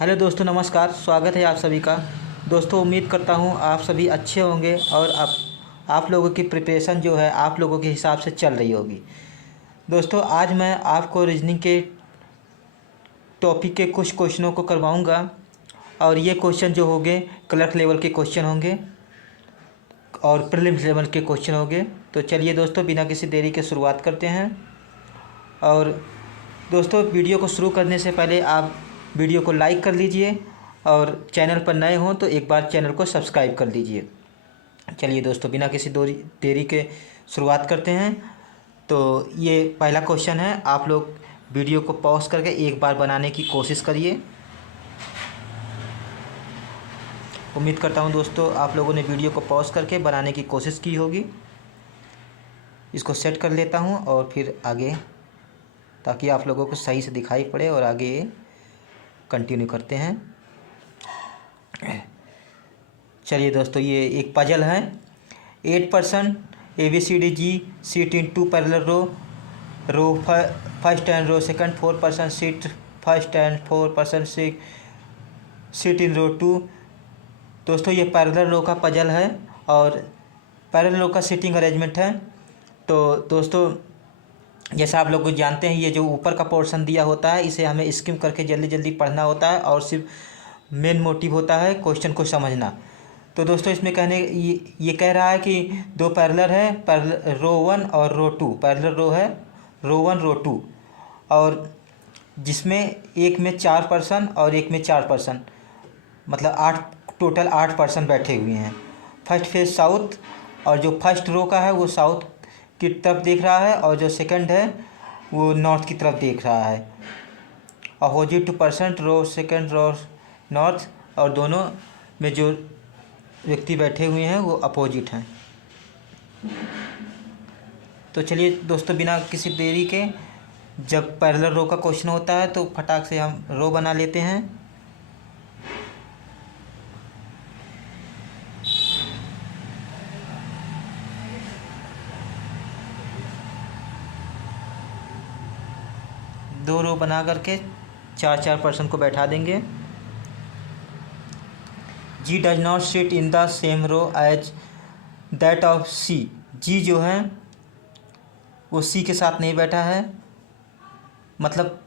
Hello दोस्तों, नमस्कार। स्वागत है आप सभी का। दोस्तों, उम्मीद करता हूँ आप सभी अच्छे होंगे और आप लोगों की प्रिपरेशन जो है आप लोगों के हिसाब से चल रही होगी। दोस्तों, आज मैं आपको रीजनिंग के टॉपिक के कुछ क्वेश्चनों को करवाऊँगा और ये क्वेश्चन जो होंगे क्लर्क लेवल के क्वेश्चन होंगे और प्रीलिम्स लेवल के क्वेश्चन होंगे। तो चलिए दोस्तों, बिना किसी देरी के शुरुआत करते हैं। और दोस्तों, वीडियो को शुरू करने से पहले आप वीडियो को लाइक कर लीजिए और चैनल पर नए हों तो एक बार चैनल को सब्सक्राइब कर लीजिए। चलिए दोस्तों, बिना किसी देरी के शुरुआत करते हैं। तो ये पहला क्वेश्चन है। आप लोग वीडियो को पॉज करके एक बार बनाने की कोशिश करिए। उम्मीद करता हूँ दोस्तों आप लोगों ने वीडियो को पॉज करके बनाने की कोशिश की होगी। इसको सेट कर लेता हूँ और फिर आगे, ताकि आप लोगों को सही से दिखाई पड़े और आगे कंटिन्यू करते हैं। चलिए दोस्तों, ये एक पजल है। 8% ABCDG seat in 2 parallel row first and row second, 4% seat first and 4% seat in row 2। दोस्तों, ये पैरेलल रो का पजल है और पैरेलल रो का सीटिंग अरेंजमेंट है। तो दोस्तों, जैसा आप लोग जानते हैं, ये जो ऊपर का पोर्शन दिया होता है इसे हमें स्किम करके जल्दी जल्दी पढ़ना होता है और सिर्फ मेन मोटिव होता है क्वेश्चन को समझना। तो दोस्तों, इसमें ये कह रहा है कि दो पैरेलल है, रो 1 और रो 2। पैरेलल रो है, रो 1 रो 2, और जिसमें एक में 4% और एक में 4%, मतलब टोटल 8% बैठे हुए हैं। फर्स्ट फेज साउथ, और जो फर्स्ट रो का है वो साउथ की तरफ देख रहा है और जो सेकंड है वो नॉर्थ की तरफ देख रहा है। Opposite to percent row second row north, और दोनों में जो व्यक्ति बैठे हुए हैं वो अपोजिट हैं। तो चलिए दोस्तों, बिना किसी देरी के, जब पैरेलल रो का क्वेश्चन होता है तो फटाक से हम रो बना लेते हैं। दो रो बना करके 4% को बैठा देंगे। G does not sit in the same row as that of C। G जो है वो C के साथ नहीं बैठा है, मतलब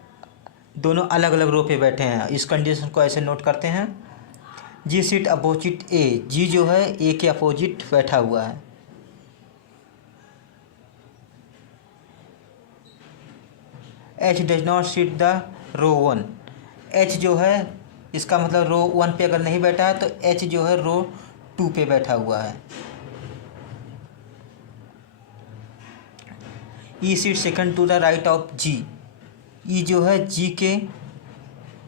दोनों अलग अलग रो पे बैठे हैं। इस कंडीशन को ऐसे नोट करते हैं। G seat opposite A। G जो है A के अपोजिट बैठा हुआ है। H does not sit the row 1। H जो है, इसका मतलब रो 1 पे अगर नहीं बैठा है तो H जो है रो 2 पे बैठा हुआ है। E seat second to the right of G। E जो है G के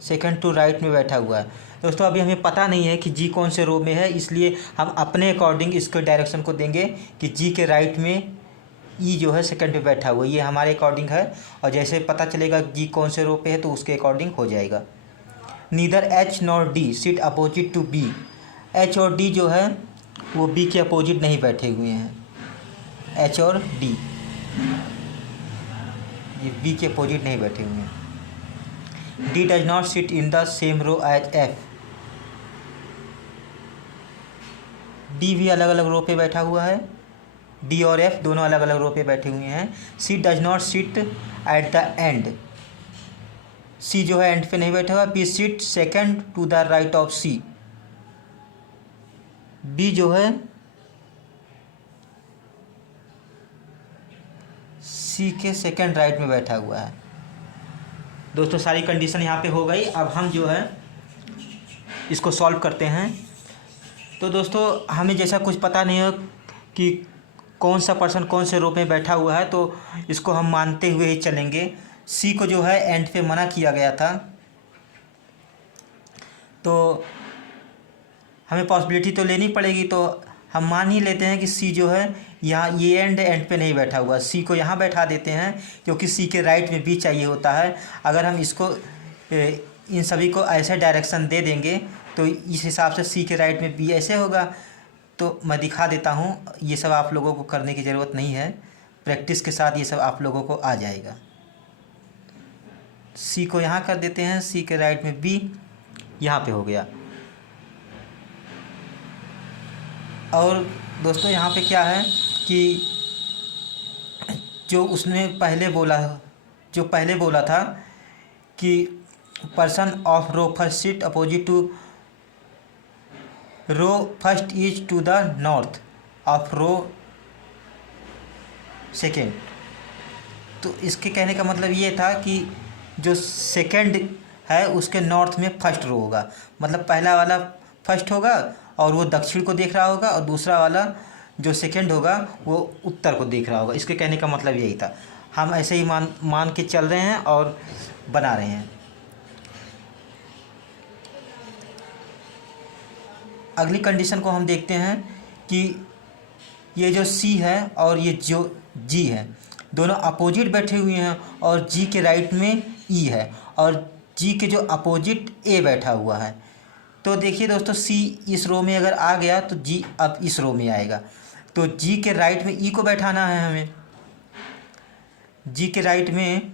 सेकंड टू राइट में बैठा हुआ है। दोस्तों, अभी हमें पता नहीं है कि G कौन से रो में है, इसलिए हम अपने अकॉर्डिंग इसके डायरेक्शन को देंगे कि G के राइट में E जो है सेकंड पे बैठा हुआ है। ये हमारे अकॉर्डिंग है, और जैसे पता चलेगा G कौन से रो पे है तो उसके अकॉर्डिंग हो जाएगा। Neither H nor D sit opposite to B। H और D जो है वो B के अपोजिट नहीं बैठे हुए हैं। H और D ये B के अपोजिट नहीं बैठे हुए हैं। D does not sit in the same row as F। D भी अलग अलग रो पे बैठा हुआ है। D और F दोनों अलग अलग रो पे बैठे हुए हैं। C does not sit at the end. C जो है एंड पे नहीं बैठा हुआ। B sit second to the right of C। B जो है C के सेकंड राइट में बैठा हुआ है। दोस्तों, सारी कंडीशन यहाँ पे हो गई। अब हम जो है इसको सॉल्व करते हैं। तो दोस्तों, हमें जैसा कुछ पता नहीं हो कि कौन सा पर्सन कौन से रो में बैठा हुआ है, तो इसको हम मानते हुए ही चलेंगे। C को जो है एंड पे मना किया गया था, तो हमें पॉसिबिलिटी तो लेनी पड़ेगी। तो हम मान ही लेते हैं कि C जो है यहाँ ये एंड पे नहीं बैठा हुआ। C को यहाँ बैठा देते हैं, क्योंकि C के राइट में B चाहिए होता है। अगर हम इसको इन सभी को ऐसे डायरेक्शन दे देंगे तो इस हिसाब से C के राइट में B ऐसे होगा। तो मैं दिखा देता हूँ, ये सब आप लोगों को करने की ज़रूरत नहीं है, प्रैक्टिस के साथ ये सब आप लोगों को आ जाएगा। सी को यहाँ कर देते हैं, सी के राइट में बी, यहाँ पे हो गया। और दोस्तों यहाँ पे क्या है कि जो उसने पहले बोला था कि person of row first seat opposite to row first is to the north of row second. तो इसके कहने का मतलब ये था कि जो सेकेंड है उसके नॉर्थ में फर्स्ट रो होगा, मतलब पहला वाला फर्स्ट होगा और वो दक्षिण को देख रहा होगा, और दूसरा वाला जो सेकेंड होगा वो उत्तर को देख रहा होगा। इसके कहने का मतलब यही था। हम ऐसे ही मान के चल रहे हैं और बना रहे हैं। अगली कंडीशन को हम देखते हैं कि ये जो सी है और ये जो जी है दोनों अपोजिट बैठे हुए हैं, और जी के राइट में ई है और जी के जो अपोजिट ए बैठा हुआ है। तो देखिए दोस्तों, सी इस रो में अगर आ गया तो जी अब इस रो में आएगा। तो जी के राइट में ई को बैठाना है हमें, जी के राइट में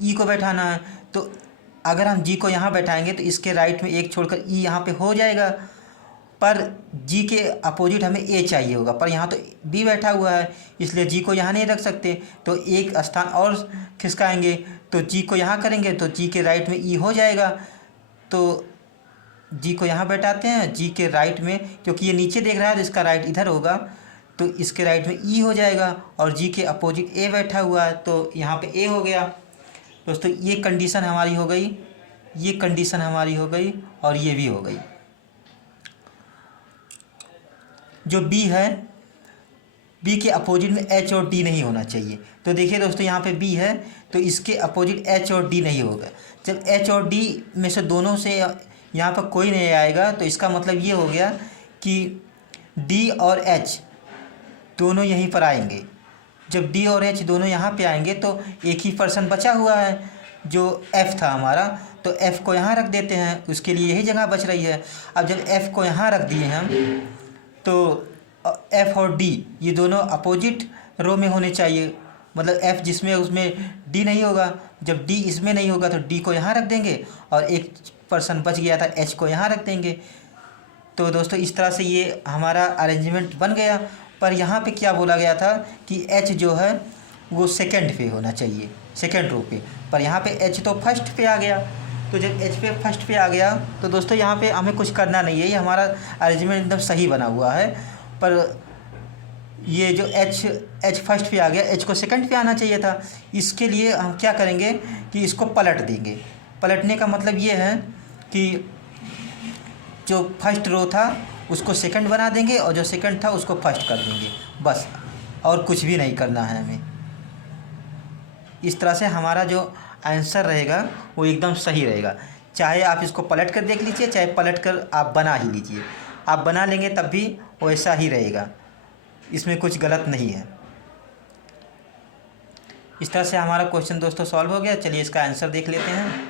ई को बैठाना है। तो अगर हम जी को यहाँ बैठाएंगे तो इसके राइट में एक छोड़कर ई यहाँ पे हो जाएगा, पर जी के अपोजिट हमें ए चाहिए होगा, पर यहाँ तो बी बैठा हुआ है, इसलिए जी को यहाँ नहीं रख सकते। तो एक स्थान और खिसकाएंगे तो जी को यहाँ करेंगे तो जी के राइट में ई हो जाएगा। तो जी को यहाँ बैठाते हैं, जी के राइट में, क्योंकि ये नीचे देख रहा है तो इसका राइट इधर होगा, तो इसके राइट में ई हो जाएगा, और जी के अपोजिट ए बैठा हुआ है तो यहाँ पे ए हो गया। दोस्तों ये कंडीशन हमारी हो गई, ये कंडीशन हमारी हो गई, और ये भी हो गई। जो बी है, बी के अपोजिट में एच और डी नहीं होना चाहिए। तो देखिए दोस्तों, यहाँ पे बी है तो इसके अपोजिट एच और डी नहीं होगा। जब एच और डी में से दोनों से यहाँ पर कोई नहीं आएगा तो इसका मतलब ये हो गया कि डी और एच दोनों यहीं पर आएंगे। जब डी और एच दोनों यहाँ पे आएंगे तो एक ही पर्सन बचा हुआ है जो एफ़ था हमारा, तो एफ़ को यहाँ रख देते हैं, उसके लिए यही जगह बच रही है। अब जब एफ़ को यहाँ रख दिए हम तो एफ़ और डी ये दोनों अपोजिट रो में होने चाहिए, मतलब एफ़ जिसमें उसमें डी नहीं होगा। जब डी इसमें नहीं होगा तो डी को यहाँ रख देंगे, और एक पर्सन बच गया था एच को यहाँ रख देंगे। तो दोस्तों इस तरह से ये हमारा अरेंजमेंट बन गया। पर यहाँ पे क्या बोला गया था कि एच जो है वो सेकंड पे होना चाहिए, सेकंड रो पे, पर यहाँ पे एच तो फर्स्ट पे आ गया। तो जब एच पे फर्स्ट पे आ गया तो दोस्तों यहाँ पे हमें कुछ करना नहीं है, ये हमारा अरेंजमेंट एकदम सही बना हुआ है। पर ये जो एच फर्स्ट पे आ गया, एच को सेकंड पे आना चाहिए था। इसके लिए हम क्या करेंगे कि इसको पलट देंगे। पलटने का मतलब ये है कि जो फर्स्ट रो था उसको सेकंड बना देंगे, और जो सेकंड था उसको फर्स्ट कर देंगे, बस, और कुछ भी नहीं करना है हमें। इस तरह से हमारा जो आंसर रहेगा वो एकदम सही रहेगा। चाहे आप इसको पलट कर देख लीजिए, चाहे पलट कर आप बना ही लीजिए, आप बना लेंगे तब भी वैसा ही रहेगा, इसमें कुछ गलत नहीं है। इस तरह से हमारा क्वेश्चन दोस्तों सॉल्व हो गया। चलिए इसका आंसर देख लेते हैं।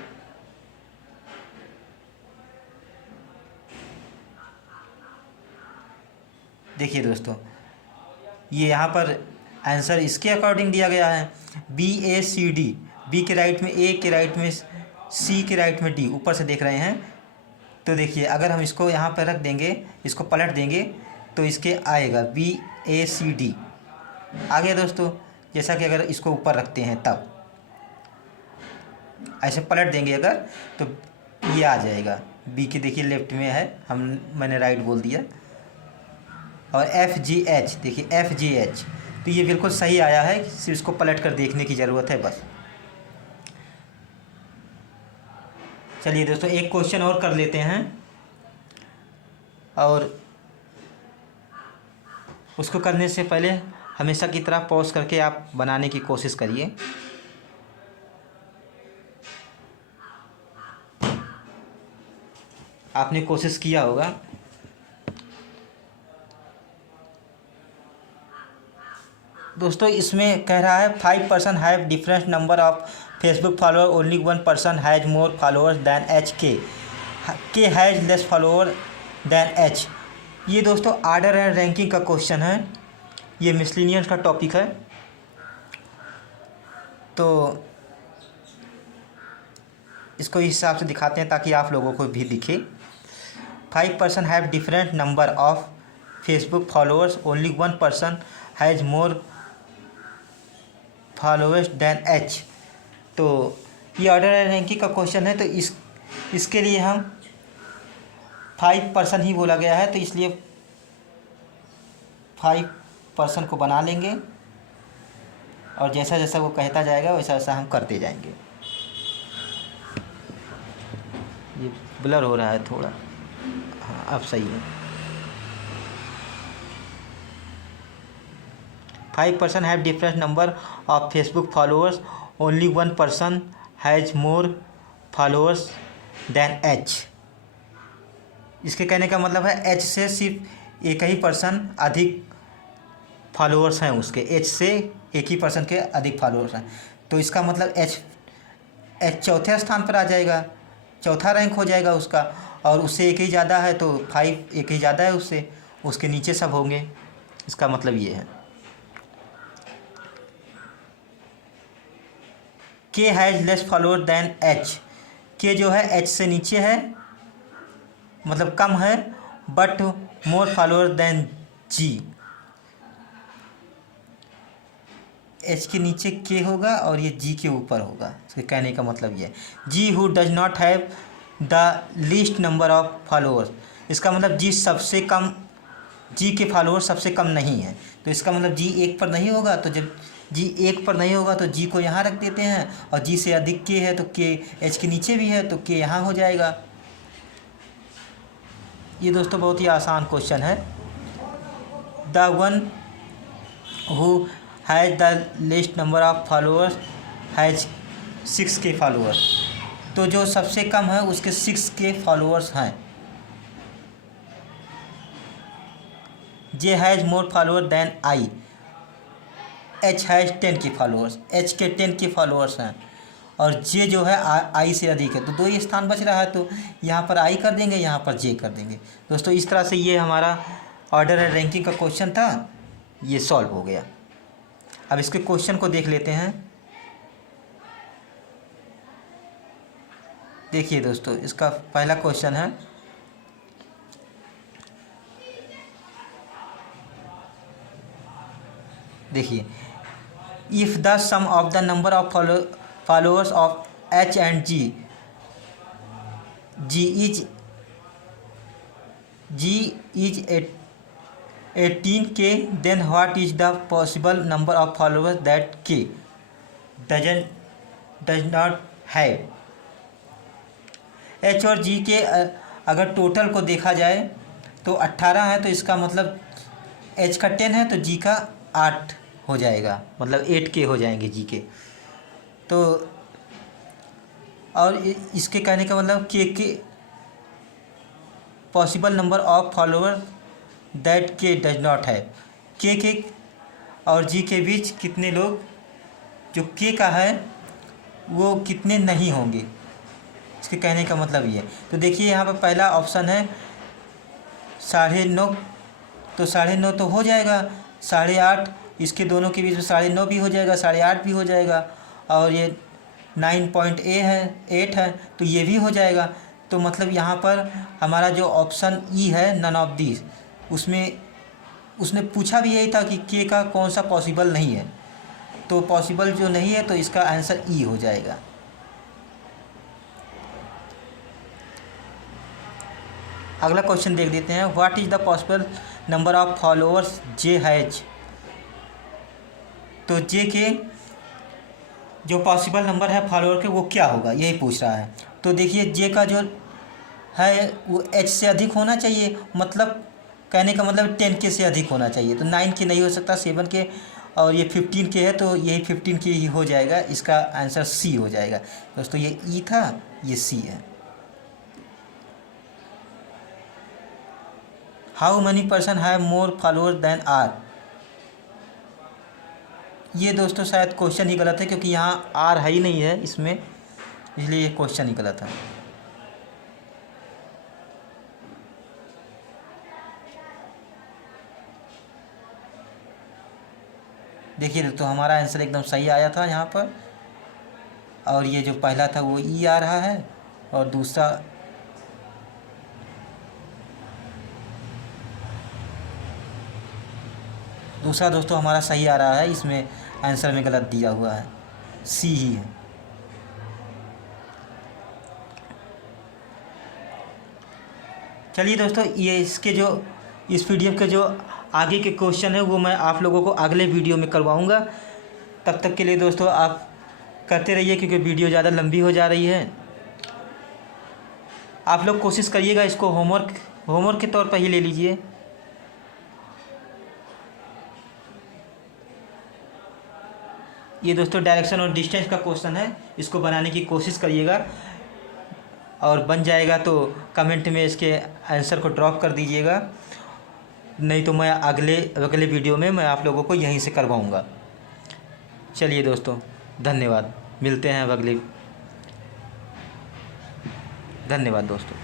देखिए दोस्तों, ये यहाँ पर आंसर इसके अकॉर्डिंग दिया गया है, बी ए सी डी, बी के राइट में ए, के राइट में सी, के राइट में डी, ऊपर से देख रहे हैं। तो देखिए अगर हम इसको यहाँ पर रख देंगे, इसको पलट देंगे तो इसके आएगा बी ए सी डी आ गया दोस्तों। जैसा कि अगर इसको ऊपर रखते हैं तब ऐसे पलट देंगे अगर, तो ये आ जाएगा बी के, देखिए लेफ्ट में है, मैंने राइट बोल दिया। और एफ जी एच, देखिए एफ जी एच, तो ये बिल्कुल सही आया है, सिर्फ इसको पलट कर देखने की ज़रूरत है बस। चलिए दोस्तों एक क्वेश्चन और कर लेते हैं, और उसको करने से पहले हमेशा की तरह पॉज करके आप बनाने की कोशिश करिए। आपने कोशिश किया होगा। दोस्तों इसमें कह रहा है 5% have different number of Facebook follower, only 1% has more followers than H K has less follower than H. ये दोस्तों आर्डर एंड रैंकिंग का क्वेश्चन है, ये मिसलिनियस का टॉपिक है। तो इसको इस हिसाब से दिखाते हैं ताकि आप लोगों को भी दिखे। 5% have different number of Facebook followers, only 1% has more followers than H. तो ये ऑर्डर एंड रैंकिंग का क्वेश्चन है, तो इसके लिए हम 5% ही बोला गया है, तो इसलिए 5% को बना लेंगे और जैसा जैसा वो कहता जाएगा वैसा वैसा हम करते जाएंगे। ये ब्लर हो रहा है थोड़ा, हाँ अब सही है। 5% have different number of Facebook followers, only 1% has more followers than H. इसके कहने का मतलब है एच से सिर्फ एक ही पर्सन अधिक फॉलोअर्स हैं उसके, एच से एक ही पर्सन के अधिक फॉलोअर्स हैं, तो इसका मतलब एच चौथे स्थान पर आ जाएगा, चौथा रैंक हो जाएगा उसका, और उससे एक ही ज़्यादा है तो 5 एक ही ज़्यादा है उससे, उसके नीचे सब होंगे। इसका मतलब ये है। K has less follower than H. K जो है एच से नीचे है, मतलब कम है, but more follower than G. H के नीचे के होगा और ये जी के ऊपर होगा, इसके कहने का मतलब ये है। G who does not have the least number of followers. इसका मतलब जी सबसे कम, जी के फॉलोअर्स सबसे कम नहीं है, तो इसका मतलब जी 1 पर नहीं होगा, तो जब जी 1 पर नहीं होगा तो जी को यहाँ रख देते हैं, और जी से अधिक के है तो के एच के नीचे भी है तो के यहाँ हो जाएगा। ये दोस्तों बहुत ही आसान क्वेश्चन है। The one who has the list number of followers has 6 K followers. तो जो सबसे कम है उसके 6 के फॉलोअर्स हैं। J has more follower than I. H has 10 K followers, H के 10 के फॉलोअर्स हैं, और जे जो है आई से अधिक है, तो 2 ही स्थान बच रहा है, तो यहाँ पर आई कर देंगे, यहाँ पर जे कर देंगे। दोस्तों इस तरह से ये हमारा ऑर्डर एंड रैंकिंग का क्वेश्चन था, ये सॉल्व हो गया। अब इसके क्वेश्चन को देख लेते हैं। देखिए दोस्तों, इसका पहला क्वेश्चन है, देखिए, if the sum of the number of followers of H and G is 18K, then what is the possible number of followers that K does not have। H और G के अगर टोटल को देखा जाए तो 18 है, तो इसका मतलब H का 10 है तो G का 8 हो जाएगा, मतलब 8K हो जाएंगे G के। तो और इसके कहने का मतलब के possible number of follower that के डज नॉट है। के और जी के बीच कितने लोग, जो के का है वो कितने नहीं होंगे, इसके कहने का मतलब ये है। तो देखिए यहाँ पर पहला ऑप्शन है 9.5, तो 9.5 तो हो जाएगा, 8.5 इसके दोनों के बीच में 9.5 भी हो जाएगा, 8.5 भी हो जाएगा, और ये 9.8 है तो ये भी हो जाएगा। तो मतलब यहाँ पर हमारा जो ऑप्शन ई है नन ऑफ दिस, उसमें उसने पूछा भी यही था कि के का कौन सा पॉसिबल नहीं है, तो पॉसिबल जो नहीं है तो इसका आंसर ई हो जाएगा। अगला क्वेश्चन देख देते हैं। What is the possible number of followers J has. तो जे के जो पॉसिबल नंबर है फॉलोअर के वो क्या होगा, यही पूछ रहा है। तो देखिए जे का जो है वो एच से अधिक होना चाहिए, मतलब कहने का मतलब 10K से अधिक होना चाहिए, तो 9K नहीं हो सकता, 7K, और ये 15K है तो यही 15K ही हो जाएगा। इसका आंसर सी हो जाएगा। दोस्तों ये ई था, ये सी है। How many person have more follower than R. ये दोस्तों शायद क्वेश्चन ही गलत है, क्योंकि यहाँ आर है ही नहीं है इसमें, इसलिए ये क्वेश्चन ही गलत है। देखिए तो हमारा आंसर एकदम सही आया था यहाँ पर, और ये जो पहला था वो ई आ रहा है और दूसरा दोस्तों हमारा सही आ रहा है। इसमें आंसर में गलत दिया हुआ है, सी ही है। चलिए दोस्तों, ये इसके जो इस पीडीएफ के जो आगे के क्वेश्चन है वो मैं आप लोगों को अगले वीडियो में करवाऊंगा। तब तक के लिए दोस्तों आप करते रहिए, क्योंकि वीडियो ज़्यादा लंबी हो जा रही है। आप लोग कोशिश करिएगा, इसको होमवर्क के तौर पर ही ले लीजिए। ये दोस्तों डायरेक्शन और डिस्टेंस का क्वेश्चन है, इसको बनाने की कोशिश करिएगा और बन जाएगा तो कमेंट में इसके आंसर को ड्रॉप कर दीजिएगा, नहीं तो मैं अगले वीडियो में मैं आप लोगों को यहीं से करवाऊँगा। चलिए दोस्तों, धन्यवाद। मिलते हैं अब धन्यवाद दोस्तों।